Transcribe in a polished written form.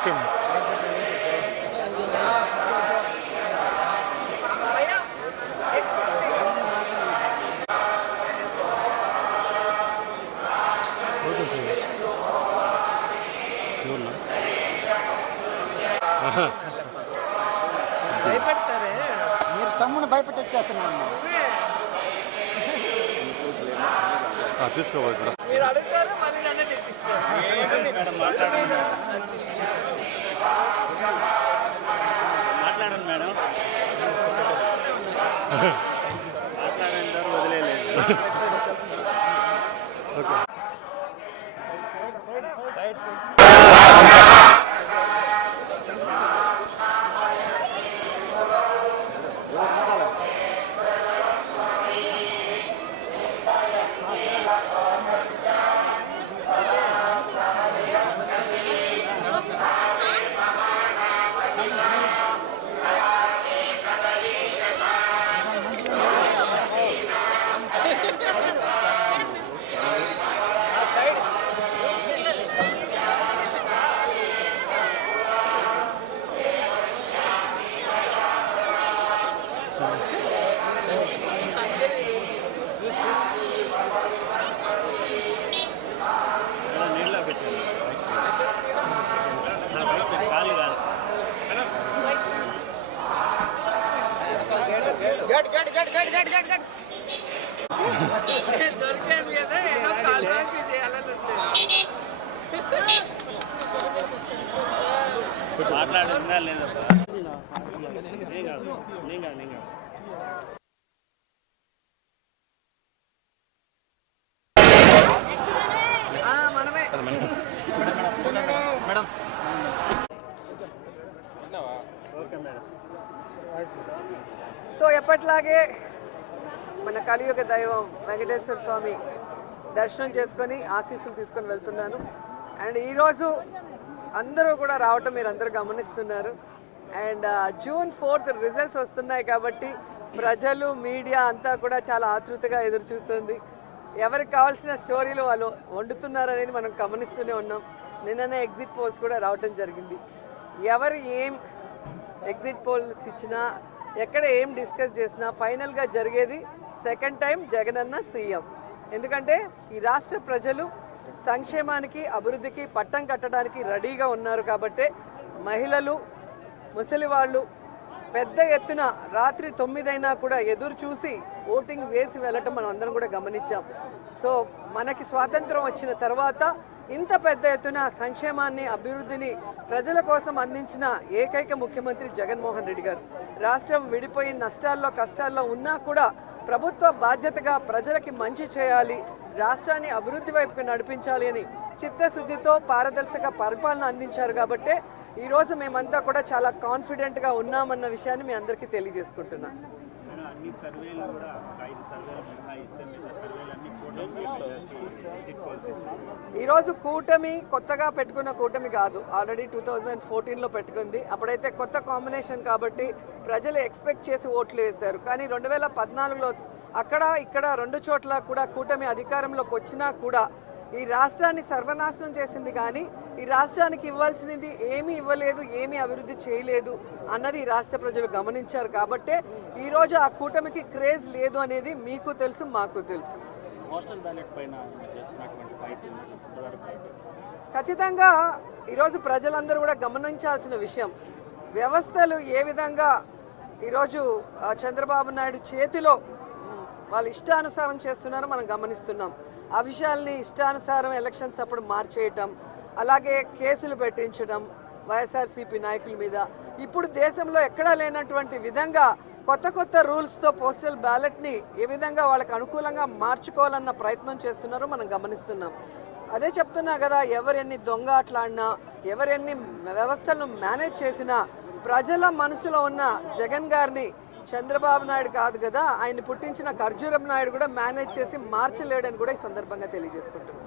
Okay భయపెడతారే మీరు తమ్ముని భయపెట్టిచ్చేస్తున్నాను. తీసుకోవాలి ఇక్కడ మీరు అడుగుతారు మళ్ళీ నన్నే తెచ్చిస్తారు. మాట్లాడండి మేడం, మాట్లాడంటారు వదిలేదు. ఓకే నీళ్ళ పెట్టండి, కాలు కాదు. దొరికాను కదా ఏదో కాంట్రాక్ట్ చేయాలని ఉంటుంది. మాట్లాడుతుందా లేదా? నేను కాదు. మనమే మేడం ఓకే మేడం. సో ఎప్పట్లాగే మన కలియుగ దైవం వెంకటేశ్వర స్వామి దర్శనం చేసుకొని ఆశీస్సులు తీసుకొని వెళ్తున్నాను. అండ్ ఈరోజు అందరూ కూడా రావటం మీరు అందరూ గమనిస్తున్నారు. అండ్ June 4th రిజల్ట్స్ వస్తున్నాయి కాబట్టి ప్రజలు మీడియా అంతా కూడా చాలా ఆతృతగా ఎదురు చూస్తుంది. ఎవరికి కావాల్సిన స్టోరీలు వాళ్ళు వండుతున్నారు అనేది మనం గమనిస్తూనే ఉన్నాం. నిన్ననే ఎగ్జిట్ పోల్స్ కూడా రావటం జరిగింది. ఎవరు ఏం ఎగ్జిట్ పోల్స్ ఇచ్చినా ఎక్కడ ఏం డిస్కస్ చేసినా ఫైనల్గా జరిగేది సెకండ్ టైం జగనన్న సీఎం. ఎందుకంటే ఈ రాష్ట్ర ప్రజలు సంక్షేమానికి అభివృద్ధికి పట్టం కట్టడానికి రెడీగా ఉన్నారు కాబట్టి మహిళలు ముసలి వాళ్ళు పెద్ద ఎత్తున రాత్రి 9 అయినా కూడా ఎదురు చూసి ఓటింగ్ వేసి వెళ్ళటం మనం అందరం కూడా గమనించాం. సో మనకి స్వాతంత్రం వచ్చిన తర్వాత ఇంత పెద్ద ఎత్తున సంక్షేమాన్ని అభివృద్ధిని ప్రజల కోసం అందించిన ఏకైక ముఖ్యమంత్రి జగన్మోహన్ రెడ్డి గారు. రాష్ట్రం విడిపోయి నష్టాల్లో కష్టాల్లో ఉన్నా కూడా ప్రభుత్వ బాధ్యతగా ప్రజలకి మంచి చేయాలి, రాష్ట్రాన్ని అభివృద్ధి వైపుకు నడిపించాలి అని చిత్తశుద్ధితో పారదర్శక పరిపాలన అందించారు. కాబట్టి ఈరోజు మేమంతా కూడా చాలా కాన్ఫిడెంట్గా ఉన్నామన్న విషయాన్ని మీ అందరికీ తెలియజేసుకుంటున్నాం. ఈరోజు కూటమి కొత్తగా పెట్టుకున్న కూటమి కాదు, ఆల్రెడీ 2014లో పెట్టుకుంది. అప్పుడైతే కొత్త కాంబినేషన్ కాబట్టి ప్రజలు ఎక్స్పెక్ట్ చేసి ఓట్లు వేశారు. కానీ 2014లో అక్కడ ఇక్కడ 2 చోట్ల కూడా కూటమి అధికారంలోకి వచ్చినా కూడా ఈ రాష్ట్రాన్ని సర్వనాశనం చేసింది. కానీ ఈ రాష్ట్రానికి ఇవ్వాల్సినది ఏమీ ఇవ్వలేదు, ఏమీ అభివృద్ధి చేయలేదు అన్నది ఈ రాష్ట్ర ప్రజలు గమనించారు. కాబట్టే ఈరోజు ఆ కూటమికి క్రేజ్ లేదు అనేది మీకు తెలుసు, మాకు తెలుసు. ఖచ్చితంగా ఈరోజు ప్రజలందరూ కూడా గమనించాల్సిన విషయం, వ్యవస్థలు ఏ విధంగా ఈరోజు చంద్రబాబు నాయుడు చేతిలో వాళ్ళు ఇష్టానుసారం చేస్తున్నారో మనం గమనిస్తున్నాం. ఆ విషయాల్ని ఇష్టానుసారం ఎలక్షన్స్ అప్పుడు మార్చేయటం, అలాగే కేసులు పెట్టించడం వైఎస్ఆర్సీపీ నాయకుల మీద. ఇప్పుడు దేశంలో ఎక్కడా లేనటువంటి విధంగా కొత్త రూల్స్తో పోస్టల్ బ్యాలెట్ని ఏ విధంగా వాళ్ళకి అనుకూలంగా మార్చుకోవాలన్న ప్రయత్నం చేస్తున్నారో మనం గమనిస్తున్నాం. అదే చెప్తున్నా కదా, ఎవరెన్ని దొంగ ఆటలాడినా, ఎవరెన్ని వ్యవస్థలను మేనేజ్ చేసినా ప్రజల మనసులో ఉన్న జగన్ గారిని చంద్రబాబు నాయుడు కాదు కదా, ఆయన పుట్టించిన ఖర్జూరం నాయుడు కూడా మేనేజ్ చేసి మార్చలేడని కూడా ఈ సందర్భంగా తెలియజేసుకుంటున్నాను.